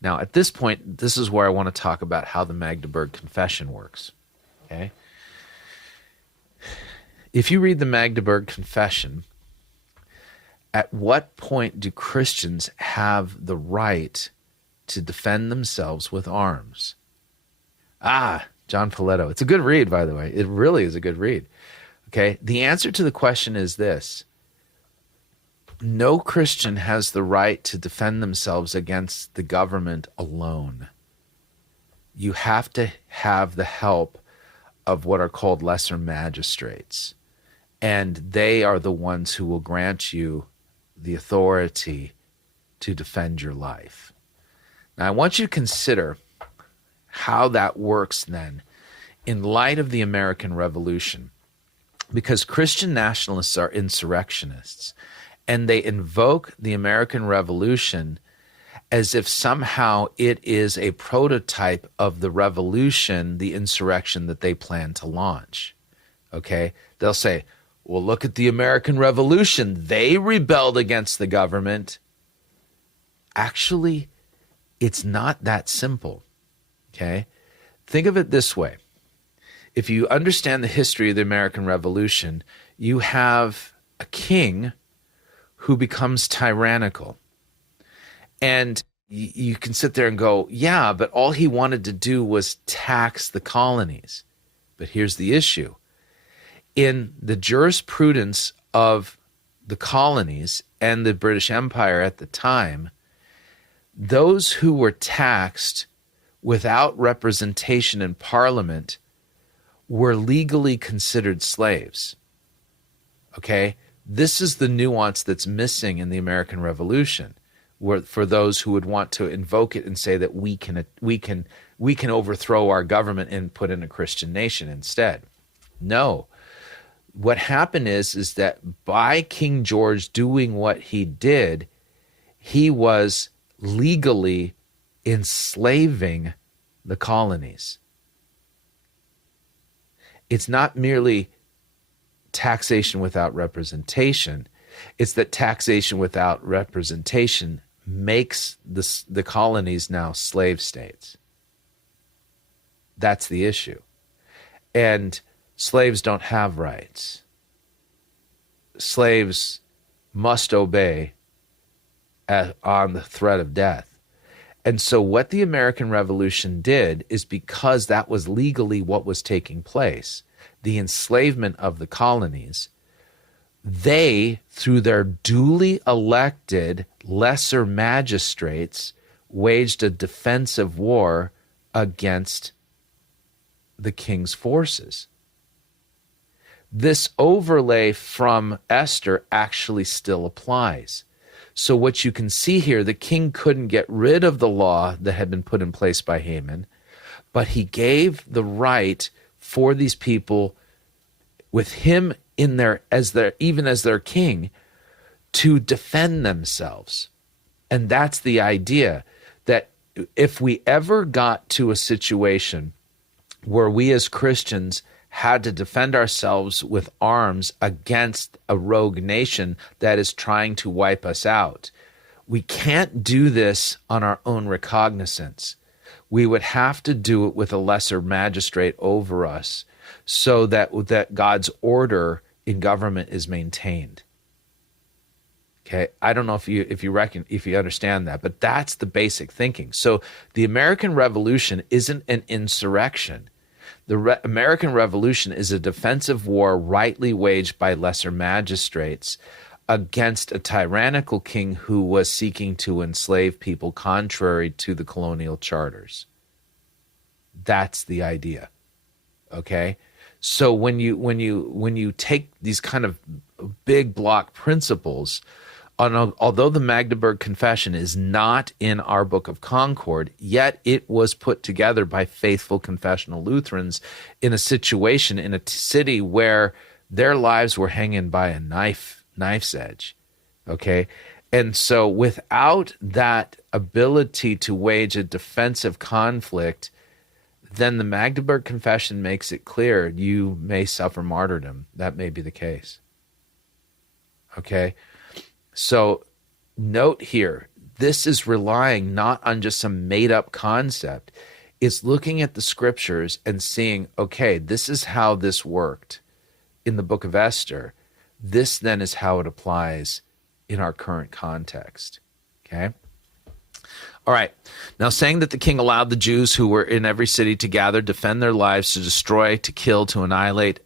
Now, at this point, this is where I want to talk about how the Magdeburg Confession works. Okay? If you read the Magdeburg Confession, at what point do Christians have the right to defend themselves with arms? John Paletto. It's a good read, by the way. It really is a good read. Okay? The answer to the question is this. No Christian has the right to defend themselves against the government alone. You have to have the help of what are called lesser magistrates. And they are the ones who will grant you the authority to defend your life. Now, I want you to consider how that works then in light of the American Revolution, because Christian nationalists are insurrectionists, and they invoke the American Revolution as if somehow it is a prototype of the revolution, the insurrection that they plan to launch. Okay? They'll say, well, look at the American Revolution. They rebelled against the government. Actually, it's not that simple. Okay? Think of it this way. If you understand the history of the American Revolution, you have a king who becomes tyrannical. And you can sit there and go, yeah, but all he wanted to do was tax the colonies. But here's the issue. In the jurisprudence of the colonies and the British Empire at the time, those who were taxed without representation in Parliament were legally considered slaves. Okay? This is the nuance that's missing in the American Revolution, where for those who would want to invoke it and say that we can overthrow our government and put in a Christian nation instead. No. What happened is that by King George doing what he did, he was legally enslaving the colonies. It's not merely taxation without representation. It's that taxation without representation makes the colonies now slave states. That's the issue. And slaves don't have rights. Slaves must obey on the threat of death. And so what the American Revolution did is, because that was legally what was taking place, the enslavement of the colonies, they, through their duly elected lesser magistrates, waged a defensive war against the king's forces. This overlay from Esther actually still applies. So what you can see here, the king couldn't get rid of the law that had been put in place by Haman, but he gave the right for these people, with him in their even as their king, to defend themselves. And that's the idea, that if we ever got to a situation where we as Christians had to defend ourselves with arms against a rogue nation that is trying to wipe us out, we can't do this on our own recognizance. We would have to do it with a lesser magistrate over us, so that God's order in government is maintained. Okay, I don't know if you understand that, but that's the basic thinking. So the American Revolution isn't an insurrection. The American Revolution is a defensive war rightly waged by lesser magistrates against a tyrannical king who was seeking to enslave people contrary to the colonial charters. That's the idea. Okay? So when you take these kind of big block principles, although the Magdeburg Confession is not in our Book of Concord, yet it was put together by faithful confessional Lutherans in a situation, in a city where their lives were hanging by a knife's edge, okay? And so without that ability to wage a defensive conflict, then the Magdeburg Confession makes it clear you may suffer martyrdom. That may be the case, okay? So note here, this is relying not on just some made-up concept. It's looking at the scriptures and seeing, okay, this is how this worked in the book of Esther. This then is how it applies in our current context, okay? All right. Now, saying that the king allowed the Jews who were in every city to gather, defend their lives, to destroy, to kill, to annihilate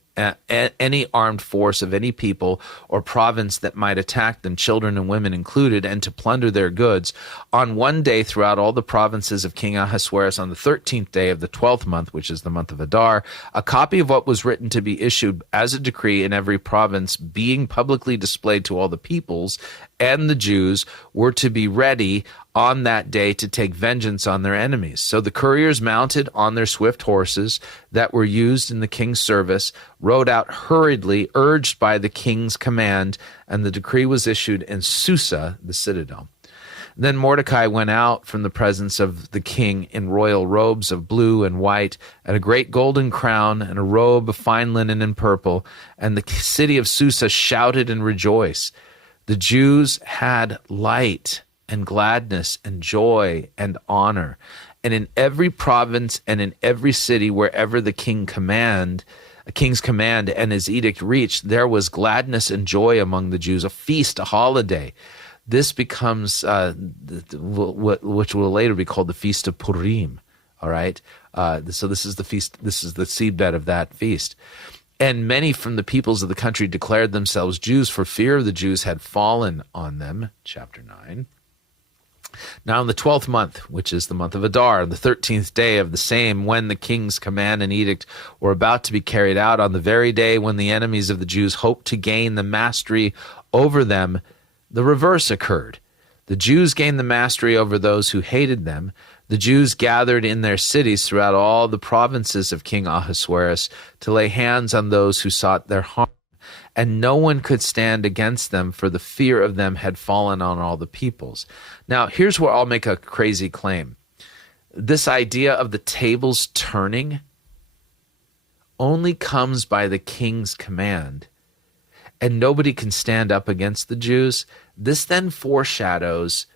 any armed force of any people or province that might attack them, children and women included, and to plunder their goods, on one day throughout all the provinces of King Ahasuerus, on the 13th day of the 12th month, which is the month of Adar, a copy of what was written to be issued as a decree in every province, being publicly displayed to all the peoples and the Jews, were to be ready on that day to take vengeance on their enemies. So the couriers, mounted on their swift horses that were used in the king's service, rode out hurriedly, urged by the king's command, and the decree was issued in Susa, the citadel. Then Mordecai went out from the presence of the king in royal robes of blue and white, and a great golden crown, and a robe of fine linen and purple, and the city of Susa shouted and rejoiced. The Jews had light and gladness and joy and honor. And in every province and in every city, wherever the king's command and his edict reached, there was gladness and joy among the Jews, a feast, a holiday. This becomes which will later be called the Feast of Purim. All right. So this is the feast. This is the seedbed of that feast. And many from the peoples of the country declared themselves Jews, for fear of the Jews had fallen on them. Chapter 9. Now in the 12th month, which is the month of Adar, the 13th day of the same, when the king's command and edict were about to be carried out, on the very day when the enemies of the Jews hoped to gain the mastery over them, the reverse occurred. The Jews gained the mastery over those who hated them. The Jews gathered in their cities throughout all the provinces of King Ahasuerus to lay hands on those who sought their harm. And no one could stand against them, for the fear of them had fallen on all the peoples. Now, here's where I'll make a crazy claim. This idea of the tables turning only comes by the king's command, and nobody can stand up against the Jews. This then foreshadows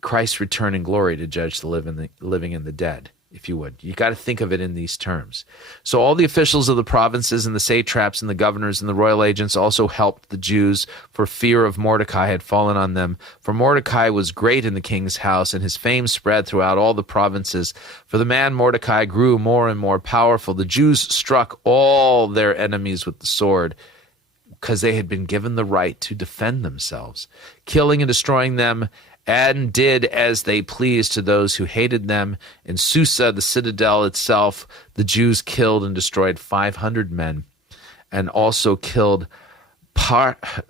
Christ's return in glory to judge the living and the dead, if you would. You got to think of it in these terms. So all the officials of the provinces and the satraps and the governors and the royal agents also helped the Jews, for fear of Mordecai had fallen on them. For Mordecai was great in the king's house, and his fame spread throughout all the provinces. For the man Mordecai grew more and more powerful. The Jews struck all their enemies with the sword, because they had been given the right to defend themselves, killing and destroying them, and did as they pleased to those who hated them. In Susa, the citadel itself, the Jews killed and destroyed 500 men, and also killed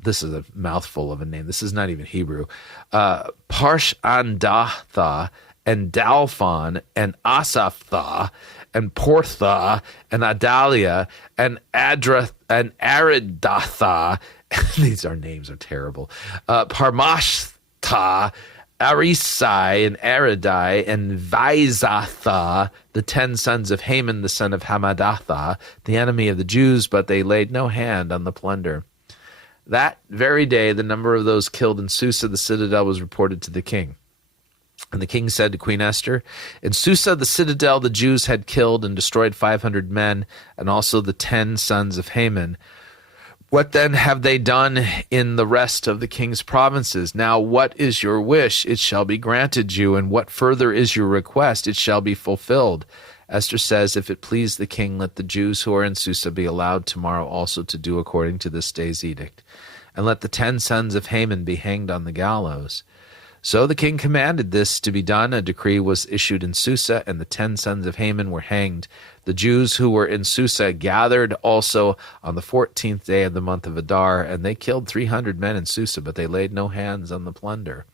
this is a mouthful of a name. This is not even Hebrew. Parshandatha and Dalphon and Asaphtha and Portha and Adalia and Aridatha. These names are terrible. Parmashtha, Arisai and Aridai and Vaizatha, the 10 sons of Haman, the son of Hamadatha, the enemy of the Jews, but they laid no hand on the plunder. That very day, the number of those killed in Susa, the citadel, was reported to the king. And the king said to Queen Esther, in Susa, the citadel, the Jews had killed and destroyed 500 men, and also the 10 sons of Haman. What then have they done in the rest of the king's provinces? Now what is your wish? It shall be granted you. And what further is your request? It shall be fulfilled. Esther says, if it please the king, let the Jews who are in Susa be allowed tomorrow also to do according to this day's edict. And let the 10 sons of Haman be hanged on the gallows. So the king commanded this to be done. A decree was issued in Susa, and the 10 sons of Haman were hanged. The Jews who were in Susa gathered also on the 14th day of the month of Adar, and they killed 300 men in Susa, but they laid no hands on the plunder.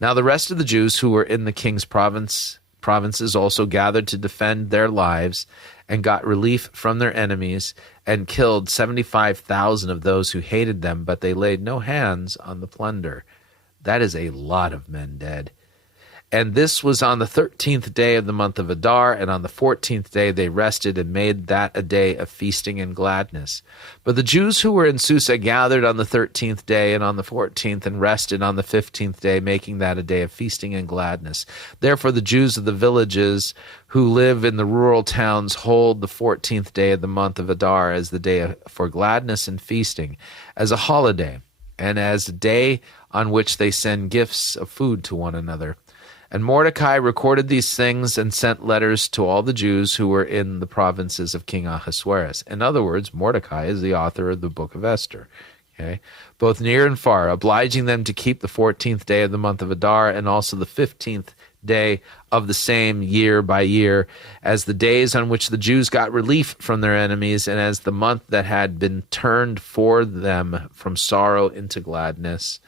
Now the rest of the Jews who were in the king's provinces also gathered to defend their lives, and got relief from their enemies, and killed 75,000 of those who hated them, but they laid no hands on the plunder. That is a lot of men dead. And this was on the 13th day of the month of Adar, and on the 14th day they rested and made that a day of feasting and gladness. But the Jews who were in Susa gathered on the 13th day and on the 14th, and rested on the 15th day, making that a day of feasting and gladness. Therefore the Jews of the villages who live in the rural towns hold the 14th day of the month of Adar as the day for gladness and feasting, as a holiday, and as a day on which they send gifts of food to one another. And Mordecai recorded these things and sent letters to all the Jews who were in the provinces of King Ahasuerus. In other words, Mordecai is the author of the book of Esther, okay? Both near and far, obliging them to keep the 14th day of the month of Adar, and also the 15th day of the same year by year, as the days on which the Jews got relief from their enemies, and as the month that had been turned for them from sorrow into gladness,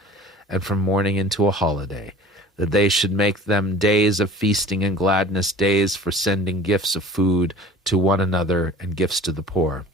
and from mourning into a holiday, that they should make them days of feasting and gladness, days for sending gifts of food to one another and gifts to the poor.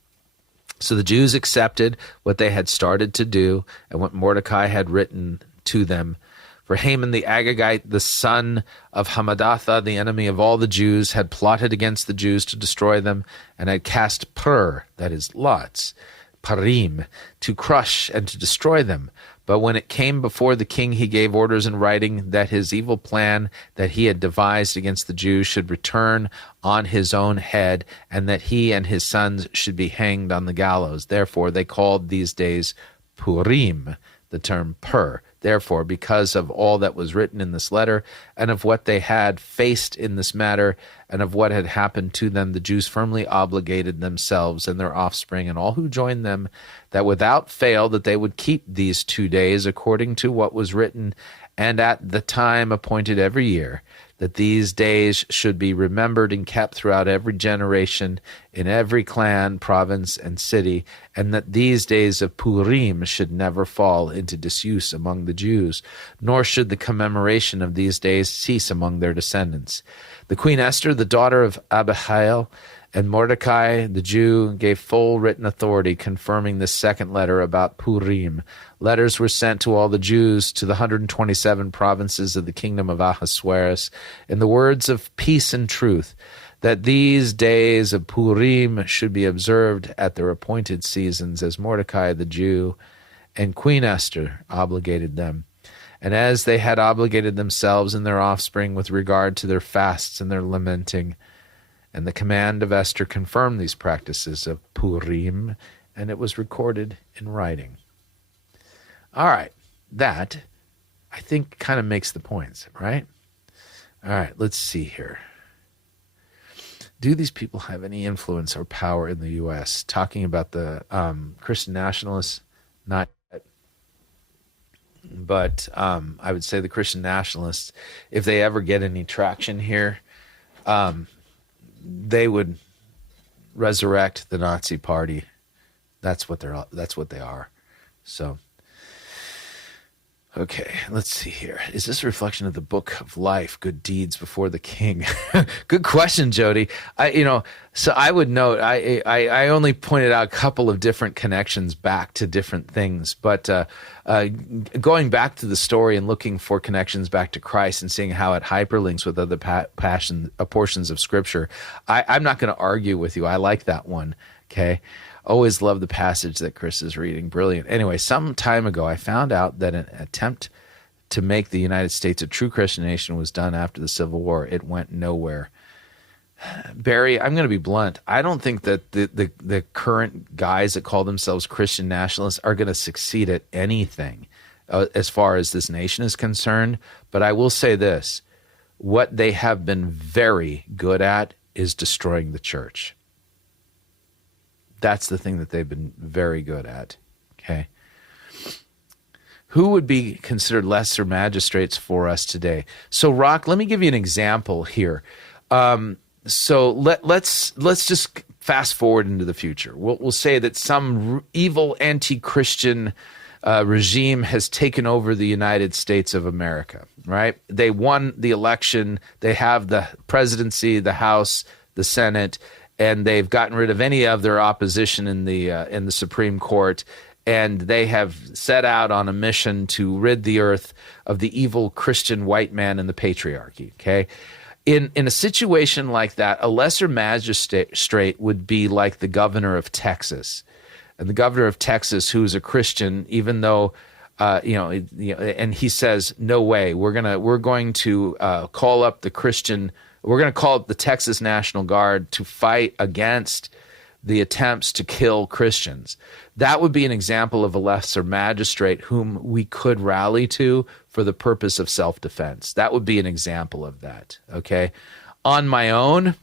So the Jews accepted what they had started to do, and what Mordecai had written to them. For Haman the Agagite, the son of Hamadatha, the enemy of all the Jews, had plotted against the Jews to destroy them, and had cast that is lots, parim, to crush and to destroy them. But when it came before the king, he gave orders in writing that his evil plan that he had devised against the Jews should return on his own head, and that he and his sons should be hanged on the gallows. Therefore they called these days Purim, the term pur. Therefore, because of all that was written in this letter, and of what they had faced in this matter, and of what had happened to them, the Jews firmly obligated themselves and their offspring and all who joined them, that without fail that they would keep these 2 days according to what was written, and at the time appointed every year, that these days should be remembered and kept throughout every generation, in every clan, province, and city, and that these days of Purim should never fall into disuse among the Jews, nor should the commemoration of these days cease among their descendants. The Queen Esther, the daughter of Abihail, and Mordecai the Jew gave full written authority confirming this second letter about Purim. Letters were sent to all the Jews to the 127 provinces of the kingdom of Ahasuerus in the words of peace and truth, that these days of Purim should be observed at their appointed seasons, as Mordecai the Jew and Queen Esther obligated them. And as they had obligated themselves and their offspring with regard to their fasts and their lamenting, and the command of Esther confirmed these practices of Purim, and it was recorded in writing. All right, that, I think, kind of makes the points, right? All right, let's see here. Do these people have any influence or power in the U.S.? Talking about the Christian nationalists, not yet. But I would say the Christian nationalists, if they ever get any traction here, they would resurrect the Nazi Party. That's what they are. So, okay, let's see here. Is this a reflection of the book of life, good deeds before the king? Good question, Jody. So I would note, I only pointed out a couple of different connections back to different things, but going back to the story and looking for connections back to Christ and seeing how it hyperlinks with other portions of Scripture, I'm not going to argue with you. I like that one, okay? Always love the passage that Chris is reading. Brilliant. Anyway, some time ago, I found out that an attempt to make the United States a true Christian nation was done after the Civil War. It went nowhere. Barry, I'm going to be blunt. I don't think that the current guys that call themselves Christian nationalists are going to succeed at anything as far as this nation is concerned. But I will say this. What they have been very good at is destroying the church. That's the thing that they've been very good at, okay? Who would be considered lesser magistrates for us today? So, Rock, let me give you an example here. So let's just fast forward into the future. We'll say that some evil anti-Christian regime has taken over the United States of America, right? They won the election. They have the presidency, the House, the Senate, and they've gotten rid of any of their opposition in the Supreme Court, and they have set out on a mission to rid the earth of the evil Christian white man and the patriarchy. Okay, in a situation like that, a lesser magistrate would be like the governor of Texas, and the governor of Texas, who's a Christian, even though. And he says, "No way. We're going to call up the Christian. We're going to call up the Texas National Guard to fight against the attempts to kill Christians." That would be an example of a lesser magistrate whom we could rally to for the purpose of self-defense. That would be an example of that. Okay, on my own,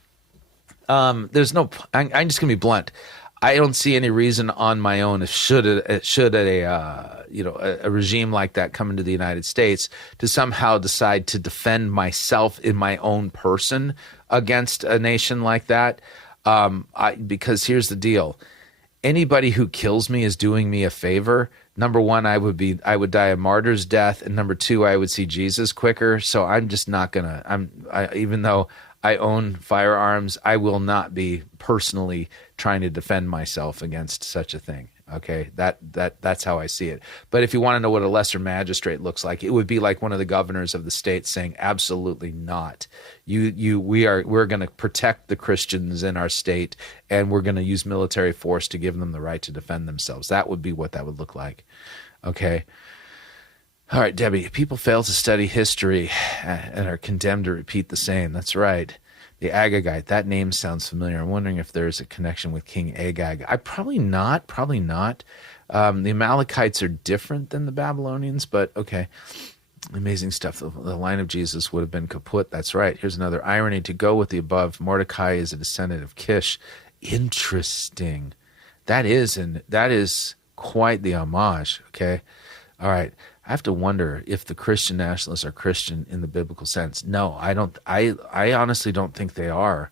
there's no. I'm just going to be blunt. I don't see any reason on my own if should a regime like that come into the United States to somehow decide to defend myself in my own person against a nation like that. Because here's the deal. Anybody who kills me is doing me a favor. Number one, I would die a martyr's death, and number two, I would see Jesus quicker. So I'm just not gonna. Even though I own firearms, I will not be personally trying to defend myself against such a thing. Okay, that's how I see it. But if you want to know what a lesser magistrate looks like, it would be like one of the governors of the state saying, "Absolutely not. We're going to protect the Christians in our state, and we're going to use military force to give them the right to defend themselves." That would be what that would look like. Okay. All right, Debbie. People fail to study history and are condemned to repeat the same. That's right. The Agagite, that name sounds familiar. I'm wondering if there's a connection with King Agag. Probably not. The Amalekites are different than the Babylonians, but okay. Amazing stuff. The line of Jesus would have been kaput. That's right. Here's another irony to go with the above. Mordecai is a descendant of Kish. Interesting. That is quite the homage, okay? All right. I have to wonder if the Christian nationalists are Christian in the biblical sense. No, I don't. I honestly don't think they are.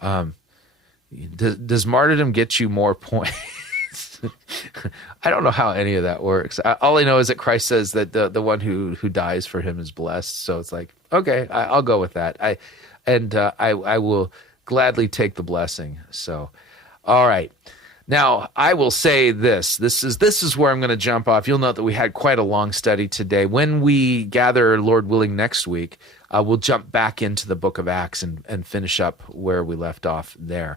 Does martyrdom get you more points? I don't know how any of that works. All I know is that Christ says that the one who dies for him is blessed. So it's like, okay, I'll go with that. I will gladly take the blessing. So, all right. Now, I will say this. This is where I'm going to jump off. You'll note that we had quite a long study today. When we gather, Lord willing, next week, we'll jump back into the book of Acts and finish up where we left off there.